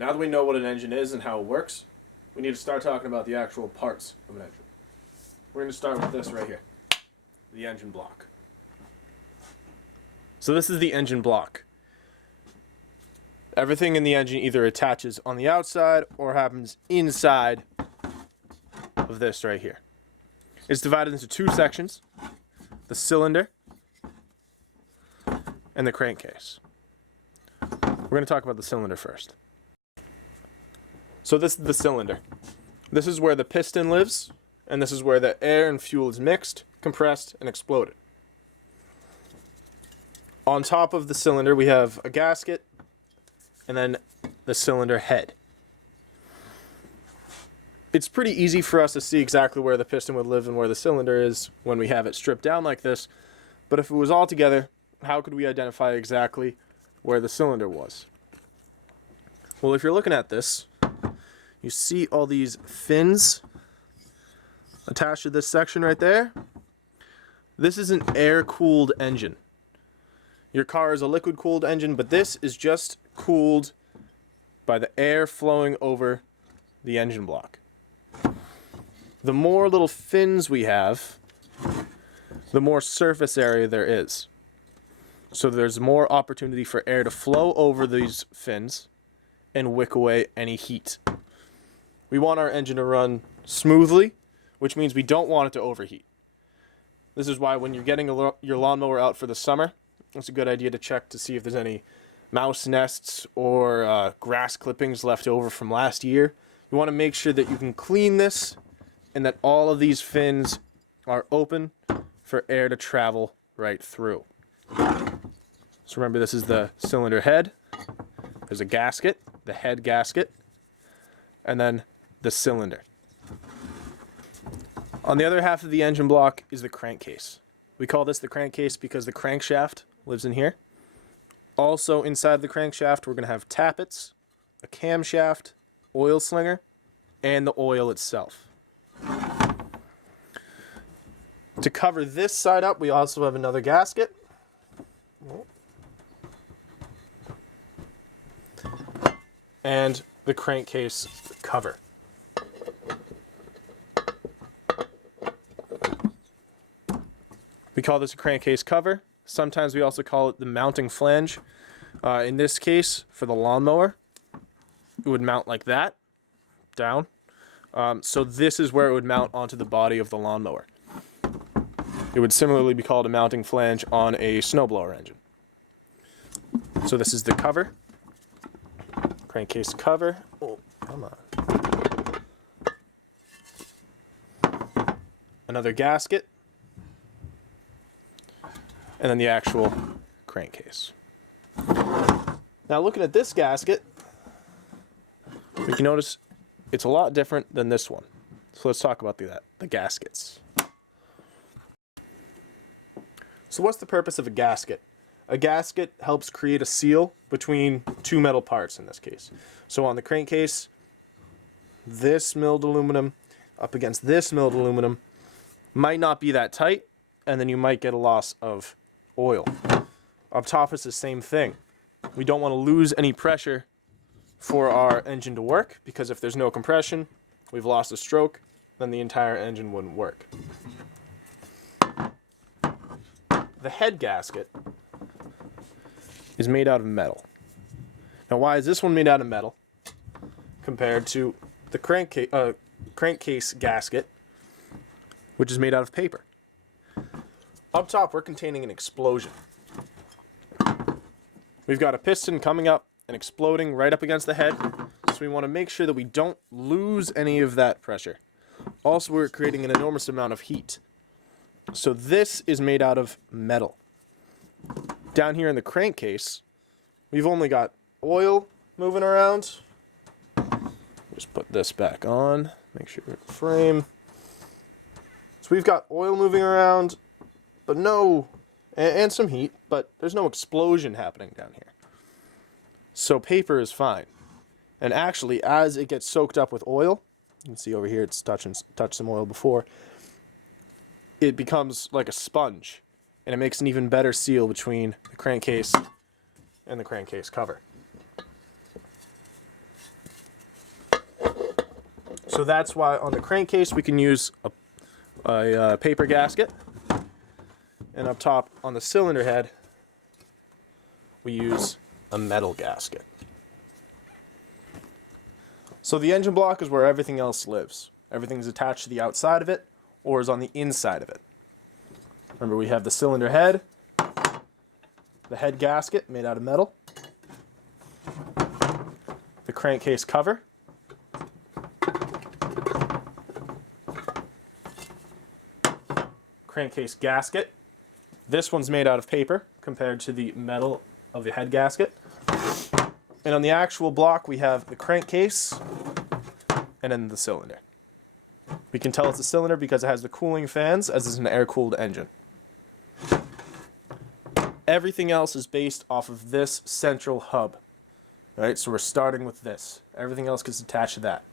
Now that we know what an engine is and how it works, we need to start talking about the actual parts of an engine. We're going to start with this right here, the engine block. So this is the engine block. Everything in the engine either attaches on the outside or happens inside of this right here. It's divided into two sections, the cylinder and the crankcase. We're going to talk about the cylinder first. So this is the cylinder. This is where the piston lives, and this is where the air and fuel is mixed, compressed, and exploded. On top of the cylinder, we have a gasket, and then the cylinder head. It's pretty easy for us to see exactly where the piston would live and where the cylinder is when we have it stripped down like this, but if it was all together, how could we identify exactly where the cylinder was? Well, if you're looking at this, you see all these fins attached to this section right there. This is an air-cooled engine. Your car is a liquid-cooled engine, but this is just cooled by the air flowing over the engine block. The more little fins we have, the more surface area there is. So there's more opportunity for air to flow over these fins and wick away any heat. We want our engine to run smoothly, which means we don't want it to overheat. This is why when you're getting your lawnmower out for the summer, it's a good idea to check to see if there's any mouse nests or grass clippings left over from last year. You want to make sure that you can clean this and that all of these fins are open for air to travel right through. So remember, this is the cylinder head. There's a gasket, the head gasket, and then the cylinder. On the other half of the engine block is the crankcase. We call this the crankcase because the crankshaft lives in here. Also inside the crankshaft, we're going to have tappets, a camshaft, oil slinger, and the oil itself. To cover this side up, we also have another gasket. And the crankcase cover. We call this a crankcase cover. Sometimes we also call it the mounting flange. In this case, for the lawnmower, it would mount like that, down. So this is where it would mount onto the body of the lawnmower. It would similarly be called a mounting flange on a snowblower engine. So this is the cover. Crankcase cover. Oh, come on. Another gasket. And then the actual crankcase. Now looking at this gasket, we can notice it's a lot different than this one. So let's talk about the gaskets. So what's the purpose of a gasket? A gasket helps create a seal between two metal parts in this case. So on the crankcase, this milled aluminum up against this milled aluminum might not be that tight, and then you might get a loss of oil. Up top is the same thing. We don't want to lose any pressure for our engine to work, because if there's no compression, we've lost a stroke, then the entire engine wouldn't work. The head gasket is made out of metal. Now, why is this one made out of metal compared to the crankcase gasket, which is made out of paper? Up top, we're containing an explosion. We've got a piston coming up and exploding right up against the head, so we want to make sure that we don't lose any of that pressure. Also, we're creating an enormous amount of heat. So this is made out of metal. Down here in the crankcase, we've only got oil moving around. Just put this back on, make sure we're in frame. So we've got oil moving around, but no, and some heat, but there's no explosion happening down here. So paper is fine. And actually, as it gets soaked up with oil, you can see over here it's touched some oil before, it becomes like a sponge, and it makes an even better seal between the crankcase and the crankcase cover. So that's why on the crankcase we can use a paper gasket. And up top on the cylinder head, we use a metal gasket. So the engine block is where everything else lives. Everything is attached to the outside of it or is on the inside of it. Remember, we have the cylinder head, the head gasket made out of metal, the crankcase cover, crankcase gasket. This one's made out of paper compared to the metal of the head gasket. And on the actual block, we have the crankcase and then the cylinder. We can tell it's a cylinder because it has the cooling fans, as is an air-cooled engine. Everything else is based off of this central hub. All right, so we're starting with this. Everything else gets attached to that.